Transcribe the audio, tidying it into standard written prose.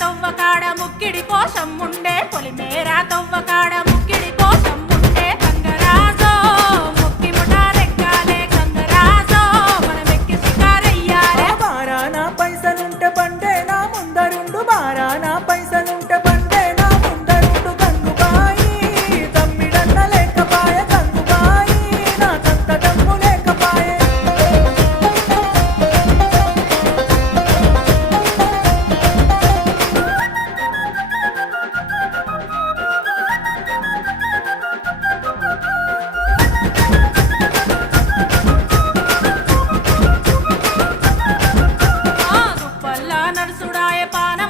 తవ్వకాడ ముక్కిడి కోసం ఉండే పొలిమేరా తవ్వకాడ ముక్కిడి కోసం ఉండే గంగరాజో ముక్కి ముఠాలెక్కాలే గంగరాజో మనమెక్కి షికారయ్యాలే బారానా పైసలుంటే బండే నా ముందరుండు బారానా పైసలుంటే బండే నా ముందరుండు గంగుబాయి తమ్మిడన్న లేకపాయే గంగుబాయి నాకంత దమ్ము లేకపాయే దుప్పల్లా నడుసుడాయే పాన